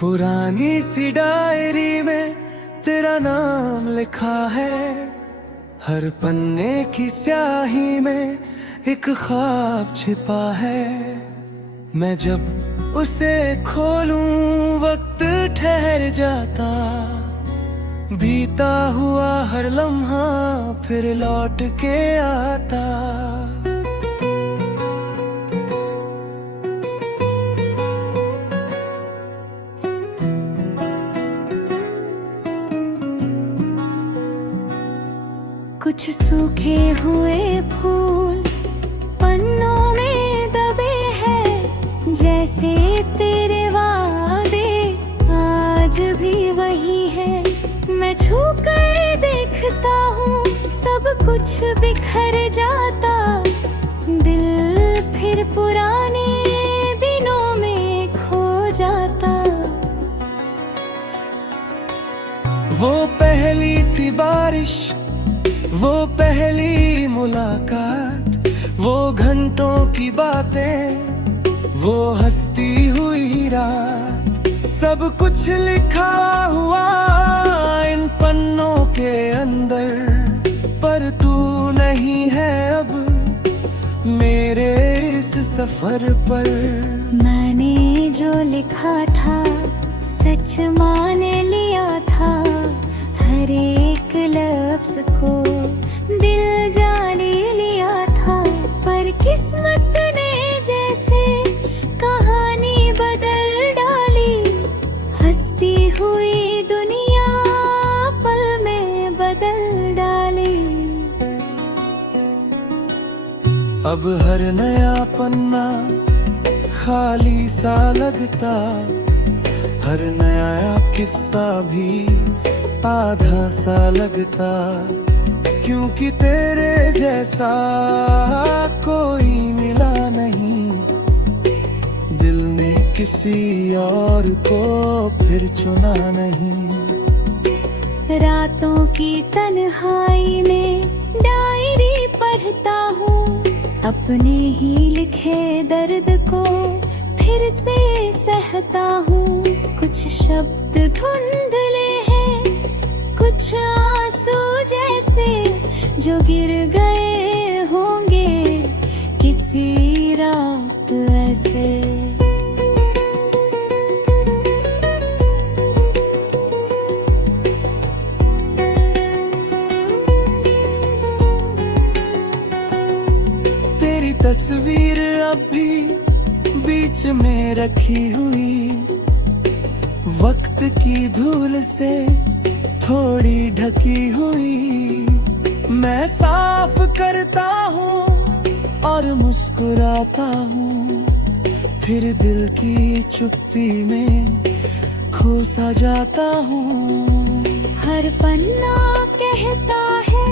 पुरानी सी डायरी में तेरा नाम लिखा है, हर पन्ने की स्याही में एक ख्वाब छिपा है। मैं जब उसे खोलूं वक्त ठहर जाता, बीता हुआ हर लम्हा फिर लौट के आता। कुछ सूखे हुए फूल पन्नों में दबे हैं, जैसे तेरे वादे आज भी वही है। मैं छू कर देखता हूँ सब कुछ बिखर जाता, दिल फिर पुराने दिनों में खो जाता। वो पहली सी बारिश, वो पहली मुलाकात, वो घंटों की बातें, वो हंसती हुई रात, सब कुछ लिखा हुआ इन पन्नों के अंदर। पर तू नहीं है अब मेरे इस सफर पर। मैंने जो लिखा था सच मान लिया था, हर एक लफ्ज़ को दिल जान लिया था। पर किस्मत ने जैसे कहानी बदल डाली, हंसती हुई दुनिया पल में बदल डाली। अब हर नया पन्ना खाली सा लगता, हर नया किस्सा भी आधा सा लगता। क्योंकि तेरे जैसा कोई मिला नहीं, दिल ने किसी और को फिर चुना नहीं। रातों की तन्हाई में डायरी पढ़ता हूँ, अपने ही लिखे दर्द को फिर से सहता हूँ। कुछ शब्द धुंधले हैं, कुछ आंसू जैसे जो गिर गए होंगे किसी रात ऐसे। तेरी तस्वीर अब भी बीच में रखी हुई, वक्त की धूल से थोड़ी ढकी हुई। मैं साफ करता हूँ और मुस्कुराता हूँ, फिर दिल की चुप्पी में खो सा जाता हूँ। हर पन्ना कहता है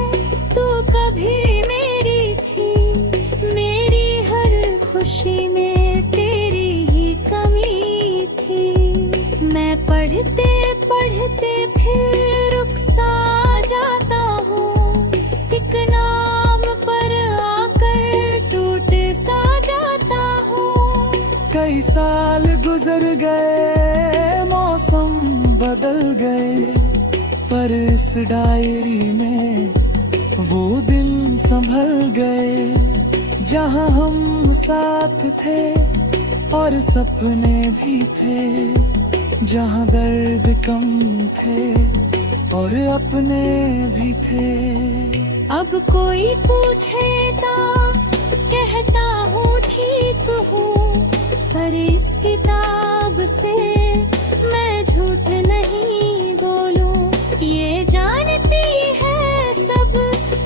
तू कभी मेरी थी, मेरी हर खुशी में तेरी ही कमी थी। मैं पढ़ते पढ़ते फिर रुक सा जाता हूँ, एक नाम पर आकर टूट सा जाता हूँ। कई साल गुजर गए, मौसम बदल गए, पर इस डायरी में वो दिन संभल गए। जहाँ हम साथ थे और सपने भी थे, जहाँ दर्द कम थे और अपने भी थे। अब कोई पूछे तो कहता हूँ ठीक हूँ, पर इस किताब से मैं झूठ नहीं बोलूँ। ये जानती है सब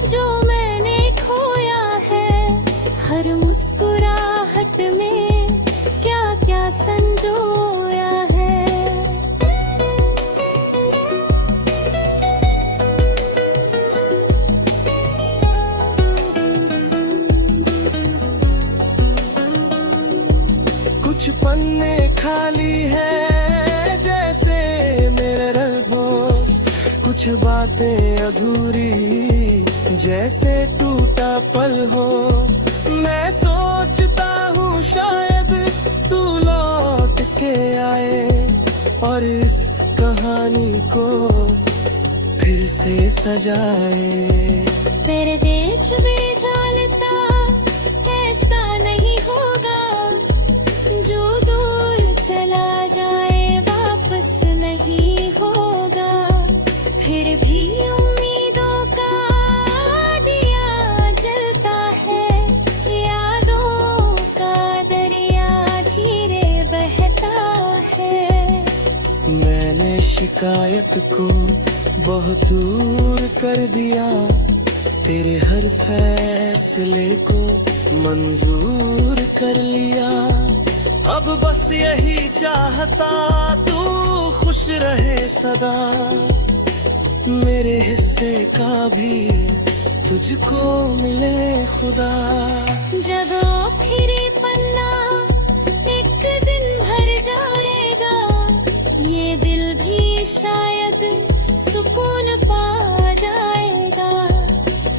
जो मैंने खोया है, हर मुस्कुराहट में क्या क्या संजोया है। कुछ पन्ने खाली हैं जैसे मेरे रगों, कुछ बातें अधूरी जैसे टूटा पल हो। मैं सोचता हूँ शायद तू और इस कहानी को फिर से सजाए। मेरे देश में जालता ऐसा नहीं होगा, जो दूर चला जाए वापस नहीं होगा। फिर भी उम्मीदों का दिया जलता है, यादों का दरिया धीरे बहता है। मैंने शिकायत को बहुत दूर कर दिया, तेरे हर फैसले को मंजूर कर लिया। अब बस यही चाहता तू खुश रहे सदा, मेरे हिस्से का भी तुझको मिले खुदा। जब आखिरी पन्ना एक दिन भर जाएगा, ये दिल भी शायद सुकून पा जाएगा।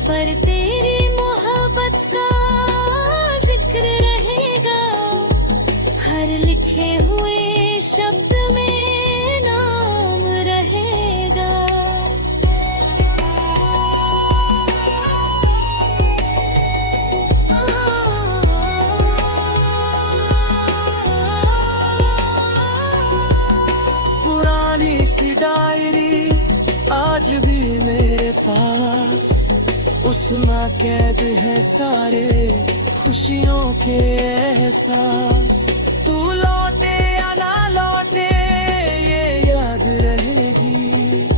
पर तेरी मोहब्बत का जिक्र रहेगा, हर लिखे हुए शब्द में नाम रहेगा। पुरानी सी डायरी आज भी मेरे पास, उसमें कैद है सारे खुशियों के एहसास। तू लौटे या ना लौटे ये याद रहेगी,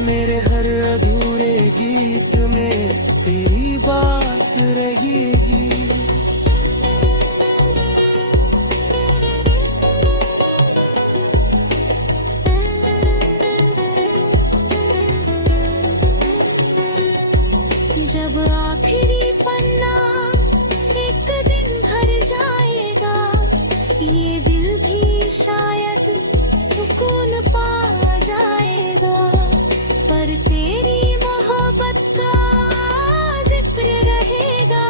मेरे हर अधूरे गीत में तेरी बात रहेगी। जब आखिरी पन्ना एक दिन भर जाएगा, ये दिल भी शायद सुकून पा जाएगा। पर तेरी मोहब्बत का जिक्र रहेगा,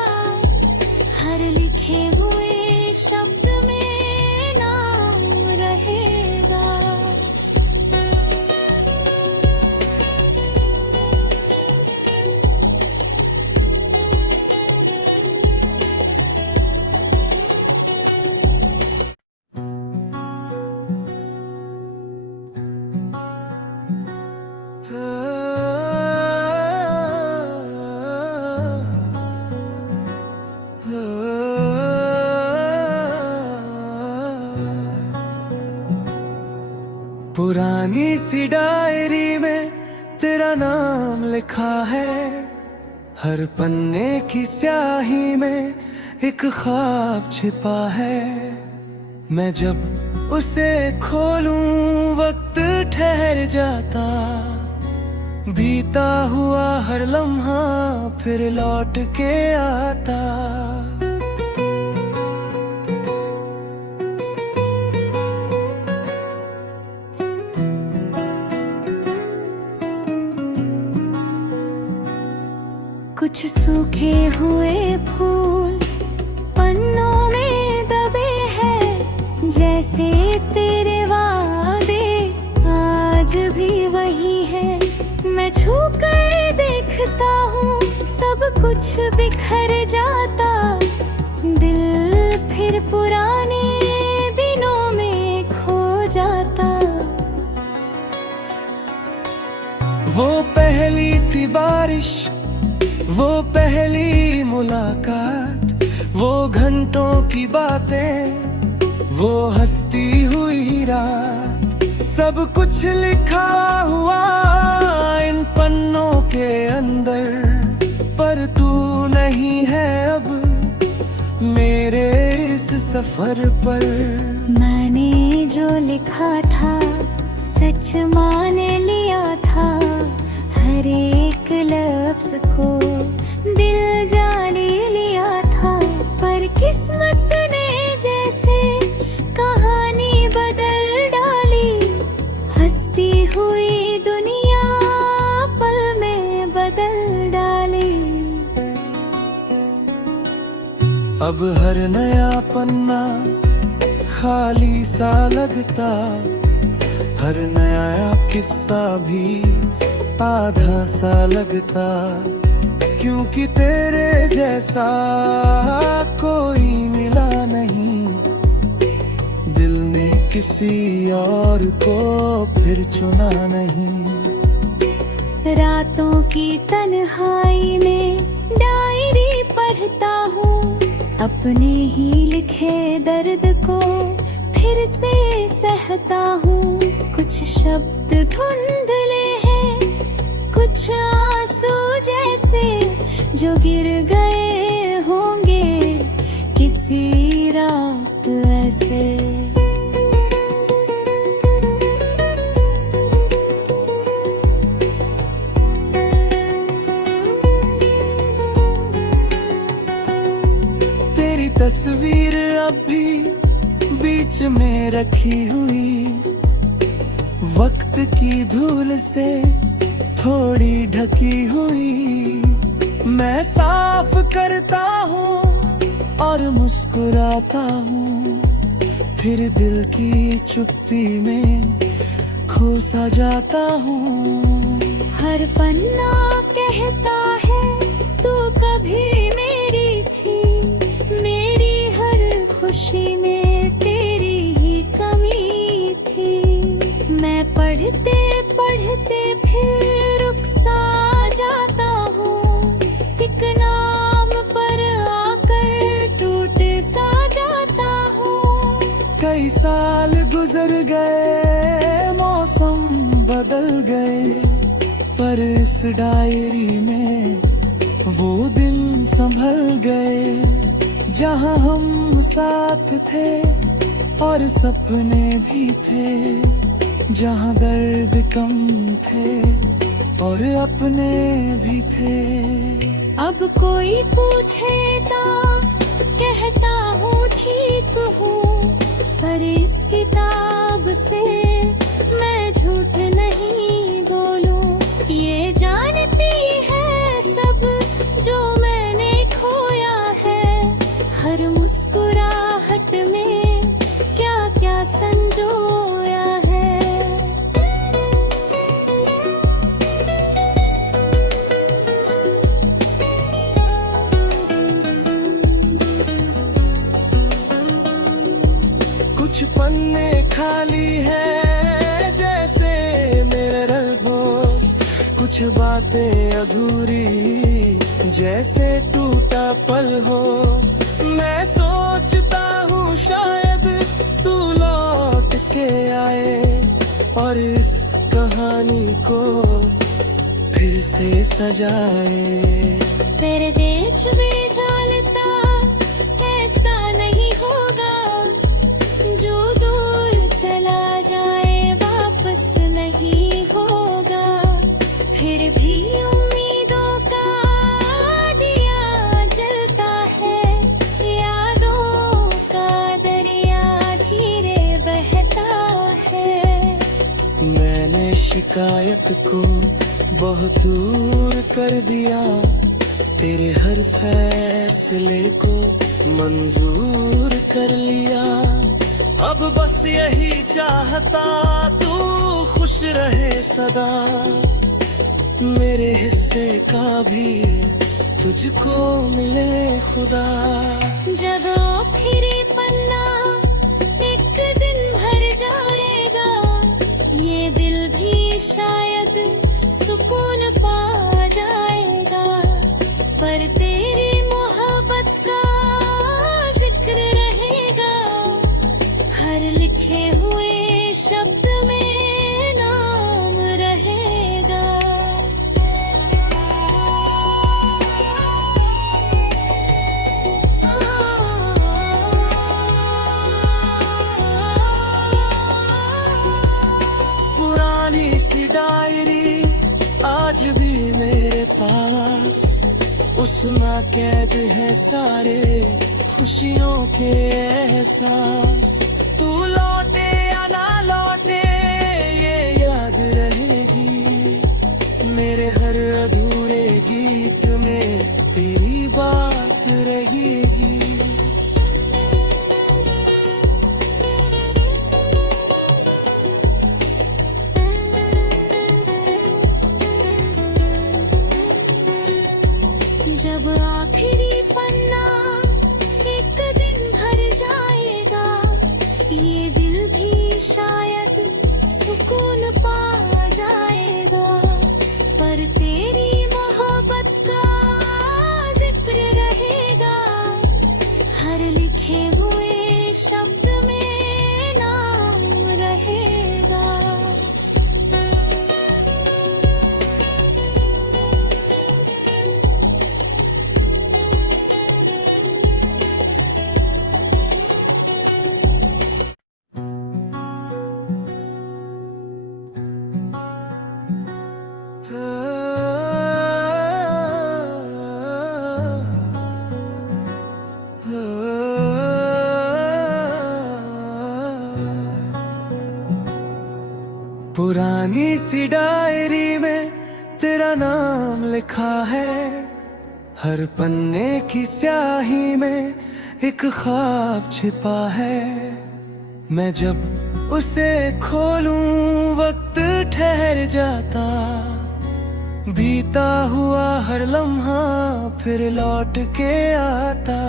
हर लिखे हुए शब्द में नाम रहेगा। पुरानी सी डायरी में तेरा नाम लिखा है, हर पन्ने की स्याही में एक ख्वाब छिपा है। मैं जब उसे खोलूं वक्त ठहर जाता, बीता हुआ हर लम्हा फिर लौट के आता। कुछ सूखे हुए फूल पन्नों में दबे हैं, जैसे तेरे वादे आज भी वही है। मैं छू कर देखता हूँ सब कुछ बिखर जाता, दिल फिर पुराने दिनों में खो जाता। वो पहली सी बारिश, वो पहली मुलाकात, वो घंटों की बातें, वो हंसती हुई रात, सब कुछ लिखा हुआ इन पन्नों के अंदर। पर तू नहीं है अब मेरे इस सफर पर। मैंने जो लिखा था सच मान लिया था, हर एक लफ्ज को दिल जान लिया था। पर किस्मत ने जैसे कहानी बदल डाली, हंसती हुई दुनिया पल में बदल डाली। अब हर नया पन्ना खाली सा लगता, हर नया किस्सा भी आधा सा लगता, क्योंकि तेरे जैसा कोई मिला नहीं। दिल ने किसी और को फिर चुना नहीं। रातों की तन्हाई में डायरी पढ़ता हूँ, अपने ही लिखे दर्द को फिर से सहता हूँ। कुछ शब्द धुंधले हैं, कुछ आंसू जैसे जो गिर गए होंगे किसी रात ऐसे। तेरी तस्वीर अब भी बीच में रखी हुई, वक्त की धूल से थोड़ी ढकी हुई। मैं साफ करता हूँ और मुस्कुराता हूँ, फिर दिल की चुप्पी में खो सा जाता हूँ। हर पन्ना कहता है तू कभी मेरी थी, मेरी हर खुशी में तेरी ही कमी थी। मैं पढ़ते पढ़ते फिर रुक सा जाता हूँ, एक नाम पर आकर टूट सा जाता हूँ। कई साल गुजर गए, मौसम बदल गए, पर इस डायरी में वो दिन संभल गए, जहाँ हम साथ थे और सपने भी थे, जहाँ दर्द कम थे और अपने भी थे। अब कोई पूछे तो कहता हूँ ठीक हूँ, पर इस किताब से मैं झूठ नहीं बोलूं। ये जानती है सब जो मैंने खोया है, हर मुस्कुराहट में क्या क्या संजोया है। कुछ पन्ने खाली हैं जैसे मेरे रलबोस, कुछ बातें अधूरी जैसे टूटा पल हो। मैं सोचता हूँ शायद तू लौट के आए और इस कहानी को फिर से सजाए। मेरे देश में जालता ऐसा नहीं होगा, जो दूर चला जाए वापस नहीं होगा। फिर भी उम्मीदों का दिया जलता है, यादों का दरिया धीरे बहता है। मैंने शिकायत को बहुत दूर कर दिया, तेरे हर फैसले को मंजूर कर लिया। अब बस यही चाहता तू खुश रहे सदा, मेरे हिस्से का भी तुझको मिले खुदा। जब आखिरी पन्ना एक दिन भर जाएगा, ये दिल भी शायद सुकून पा जाएगा। पर तेरी मोहब्बत का जिक्र रहेगा, हर लिखे हुए शब्द में नाम रहेगा। पुरानी सी डायरी आज भी मेरे पास, उसमें कैद है सारे खुशियों के एहसास। तू लौटे या ना लौटे ये याद रहेगी, मेरे हर अधूरे गीत में तेरी बात रहेगी। शायद सुकून पा जाएगा, पर तेरी मोहब्बत का जिक्र रहेगा, हर लिखे हुए शब्द में नाम रहेगा। पुरानी सी डायरी में तेरा नाम लिखा है, हर पन्ने की स्याही में एक ख्वाब छिपा है। मैं जब उसे खोलूं वक्त ठहर जाता, बीता हुआ हर लम्हा फिर लौट के आता।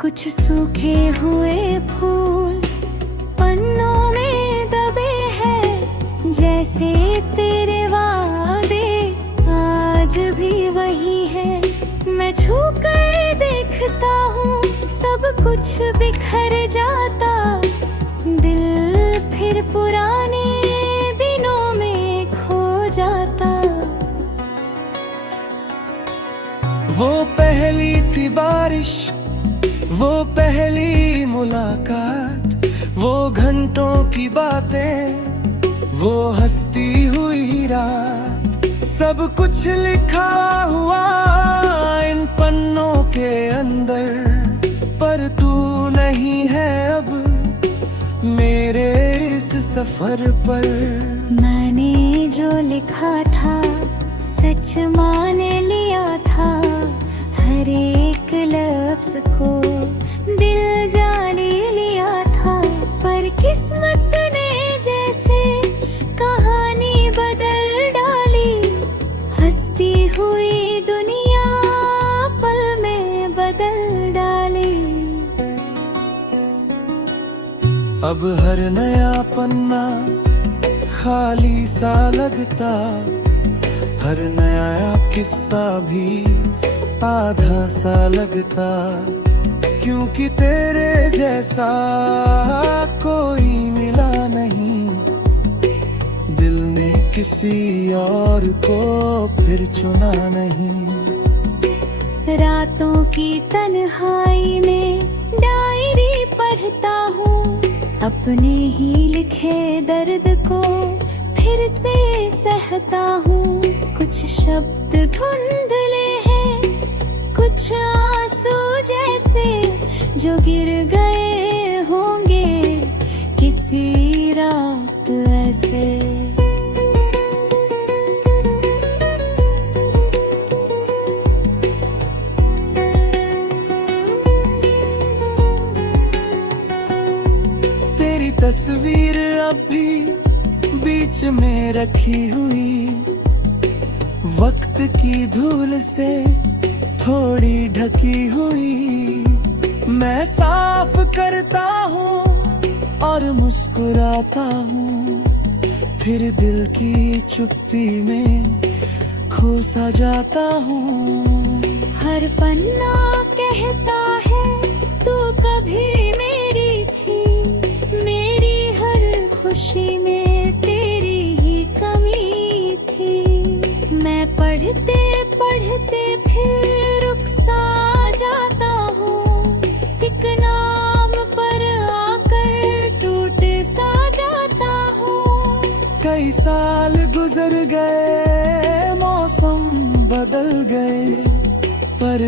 कुछ सूखे हुए फूल पन्नों में दबे हैं, जैसे तेरे वादे आज भी वही है। मैं छू कर देखता हूँ सब कुछ बिखर जाता, दिल फिर पुराने दिनों में खो जाता। वो पहली सी बारिश, वो पहली मुलाकात, वो घंटों की बातें, वो हंसती हुई रात, सब कुछ लिखा हुआ इन पन्नों के अंदर। पर तू नहीं है अब मेरे इस सफर पर। मैंने जो लिखा था सच मान लिया था, हर एक लफ्ज़ को दिल जान लिया था। पर किस्मत ने जैसे कहानी बदल डाली, हंसती हुई दुनिया पल में बदल डाली। अब हर नया पन्ना खाली सा लगता, हर नया किस्सा भी आधा सा लगता, क्योंकि तेरे जैसा कोई मिला नहीं। दिल ने किसी और को फिर चुना नहीं। रातों की तन्हाई में डायरी पढ़ता हूँ, अपने ही लिखे दर्द को फिर से सहता हूँ। कुछ शब्द धुंधले हैं, कुछ आंसू जैसे जो गिर गए होंगे किसी रात ऐसे। तेरी तस्वीर अब भी बीच में रखी हुई, वक्त की धूल से थोड़ी ढकी हुई। मैं साफ करता हूँ और मुस्कुराता हूँ, फिर दिल की चुप्पी में खो सा जाता हूँ। हर पन्ना कहता है तू कभी मेरी थी, मेरी हर खुशी में तेरी ही कमी थी। मैं पढ़ते पढ़ते फिर रुक सा जाता हूँ, एक नाम पर आकर टूट सा जाता हूँ। कई साल गुजर गए, मौसम बदल गए, पर